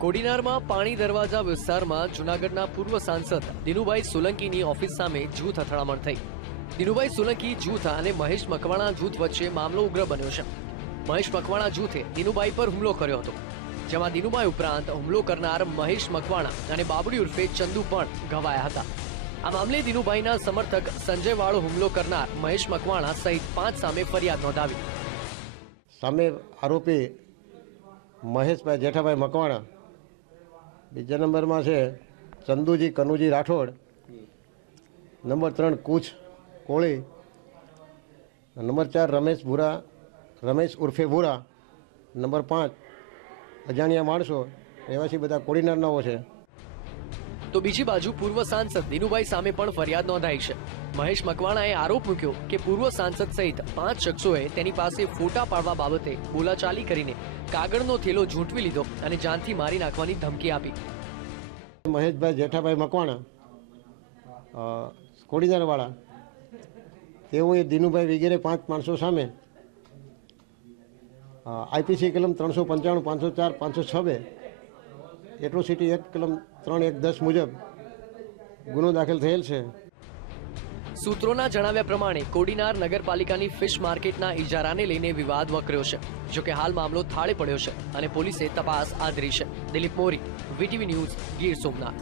કોડીનારમાં પાણી દરવાજા વિસ્તારમાં જૂનાગઢના પૂર્વ સાંસદ દિનુભાઈ સોલંકીની ઓફિસ સામે જૂથ અથડામણ થઈ. દિનુભાઈ સોલંકી જૂથ અને મહેશ મકવાણા જૂથ વચ્ચે મામલો ઉગ્ર બન્યો છે. મહેશ મકવાણા જૂથે દિનુભાઈ પર હુમલો કર્યો હતો. જેમાં દિનુભાઈ ઉપરાંત હુમલો કરનાર મહેશ મકવાણા અને બાબડી ઉર્ફે ચંદુ પણ ઘવાયા હતા. આ મામલે દિનુભાઈના સમર્થક સંજય વાળો હુમલો કરનાર મહેશ મકવાણા સહિત પાંચ સામે ફરિયાદ નોંધાવી. સામે આરોપી મહેશભાઈ જેઠાભાઈ મકવાણા બીજા નંબરમાં છે ચંદુજી કનુજી રાઠોડ. નંબર ત્રણ કૂચ કોળી. નંબર ચાર રમેશ ભૂરા, રમેશ ઉર્ફે ભૂરા. નંબર પાંચ અજાણ્યા માણસો, રહેવાસી બધા કોડીનારનાઓ છે. તો બીજી બાજુ પૂર્વ સાંસદ દિનુભાઈ સામે પણ ફરિયાદ નોંધાઈ છે. મહેશ મકવાણાએ આરોપ મૂક્યો કે પૂર્વ સાંસદ સહિત પાંચ શખ્સોએ તેની પાસે ફોટા પાડવા બાબતે બોલાચાલી કરીને કાગળનો થેલો ઝૂંટવી લીધો અને જાનથી મારી નાખવાની ધમકી આપી. મહેશભાઈ જેઠાભાઈ મકવાણા કોડીદારવાળા તેઓએ દિનુભાઈ વગેરે પાંચ માણસો સામે આઈપીસી કલમ ત્રણસો પંચાણું, પાંચસો ચાર, પાંચસો છ બે એટ્રોસિટી એક્ટ કલમ ત્રણ એક દસ મુજબ ગુનો દાખલ થયેલ છે. સૂત્રોના જણાવ્યા પ્રમાણે કોડીનાર નગરપાલિકાની ફિશ માર્કેટના ઇજારાને લઈને વિવાદ વકર્યો છે જોકે હાલ મામલો થાળે પડ્યો છે અને પોલીસે તપાસ આદરી છે. Dilip Mori, VTV news Gir Somnath.